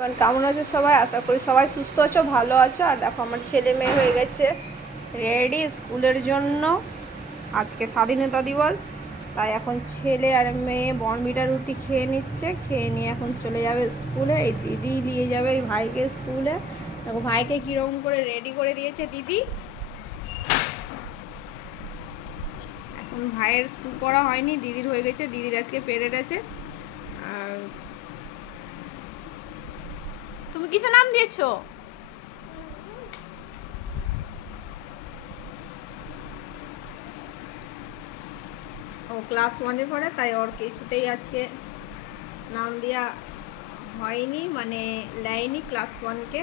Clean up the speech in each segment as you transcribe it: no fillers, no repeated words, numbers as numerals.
কেমন আছো সবাই? আশা করি সবাই সুস্থ আছো, ভালো আছো। আর দেখো আমার ছেলে মেয়ে হয়ে গেছে রেডি স্কুলের জন্য। আজকে স্বাধীনতা দিবস, তাই এখন ছেলে আর মেয়ে বর্নভিটা রুটি খেয়ে নিচ্ছে, খেয়ে নিয়ে এখন চলে যাবে স্কুলে। এই দিদি নিয়ে যাবে এই ভাইকে স্কুলে। দেখো ভাইকে কীরকম করে রেডি করে দিয়েছে দিদি। এখন ভাইয়ের শু পরা হয়নি, দিদির হয়ে গেছে। দিদির আজকে পেরেড আছে। আর তুমি কিসে নাম দিয়েছো? ও ক্লাস 1-এ পড়ে, তাই ওর কিছুতেই আজকে নাম দেওয়া হয়নি, মানে নেয়নি ক্লাস 1-কে।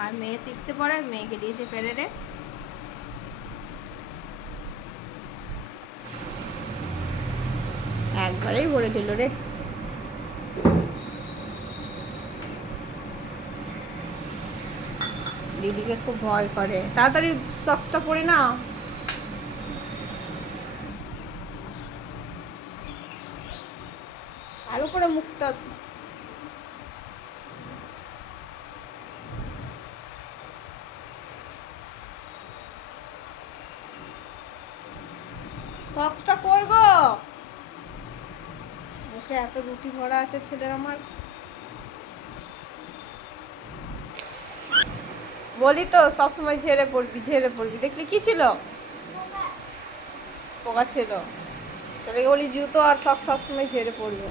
আর মেয়ে 6-এ পড়ে, মেয়েকে দিয়েছে প্যারেডে। একবারেই ভরে দিল রে। দিদিকে খুব ভয় করে। তাড়াতাড়ি সক্সটা পরে নাও। ভালো করে মুখটা সক্সটা কই গো? মুখে এত রুটি ভরা আছে ছেলের আমার। বলি তো সবসময় ঝেড়ে পড়বি, ঝেড়ে পড়বি। দেখলি কি ছিল? পোকা ছিল। তাহলে বলি জুতো আর সব সবসময় ঝেড়ে পড়বে।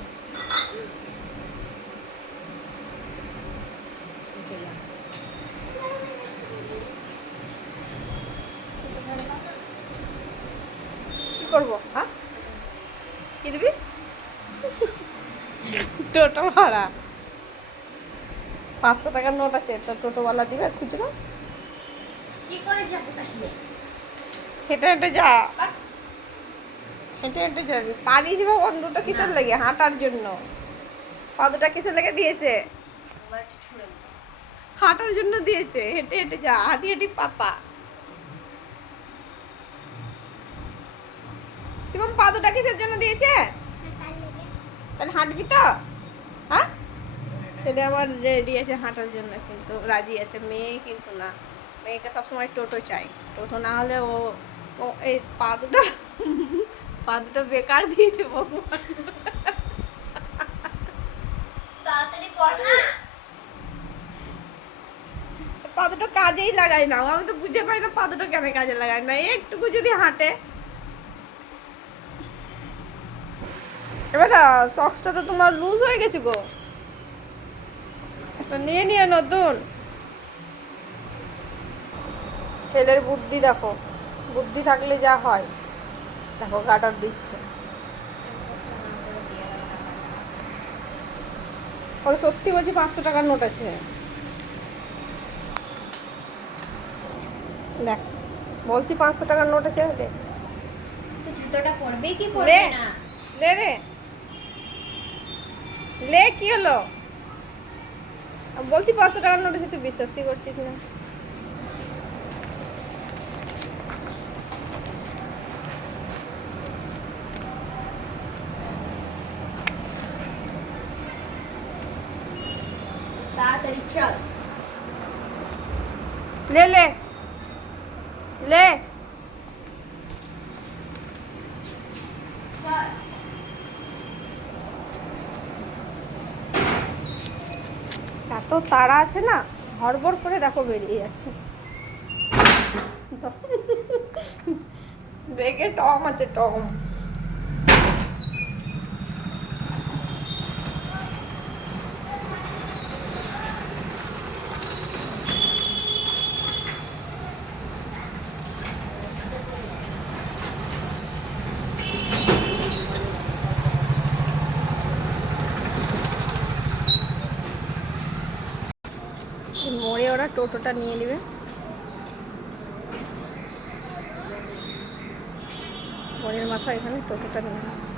কি করবো? হ্যাঁ, কি দিবি? টোটো ভাড়া 500 টাকার নোট আছে, তো টোটোওয়ালা দিবে খুচরো। কি করে যাবো তাহলে? হেঁটে হেঁটে যা, হেঁটে হেঁটে যাবি। পা দিয়েছি ভগবান দুটো কিসের লাগে? হাঁটার জন্য। পা দুটা কিসের লেগে দিয়েছে? হাঁটার জন্য দিয়েছে। হেঁটে হেঁটে যা, হাঁটি হাঁটি পাপা। শিবম পা দুটা কিসের জন্য দিয়েছে? তাহলে হাঁটবি তো? হ্যাঁ, ছেলে আমার রেডি আছে হাঁটার জন্য, কিন্তু রাজি আছে। মেয়ে কিন্তু না, মেয়েকে সবসময় টোটো চাই। টোটো না হলে ও ও এই পা দুটো বেকার দিয়েছে ভগবান। তাড়াতাড়ি পড় না। পা দুটো কাজেই লাগাই না। আমি তো বুঝে পাই না পা দুটো কেন কাজে লাগাই না। একটুকু যদি হাঁটে। এবার সক্সটা তো তোমার লুজ হয়ে গেছে গো, একটা নিয়ে নিয়ে নতুন। ছেলের বুদ্ধি দেখো, বুদ্ধি থাকলে যা হয়। দেখো গাটার দিচ্ছে। ওর সত্যি বলছি 500 টাকার নোট আছে। দেখ, বলছি 500 টাকার নোট আছে। দেখ তো জুতোটা পরবে কি পরবে না? লে রে, লে কি হলো? বলছি 500 টাকার নোট আছে, তুই বিশ্বাসই করছিস না। তাড়াতাড়ি চল। লে লে লে। চল। এত তাড়া আছে না, হড়বড় করে দেখো বেরিয়ে যাচ্ছে। ব্রেকে টম আছে, টম। মোড়ে ওরা টোটোটা নিয়ে নেবে। মোড়ের মাথা এখানে টোটোটা নিয়ে নেবে।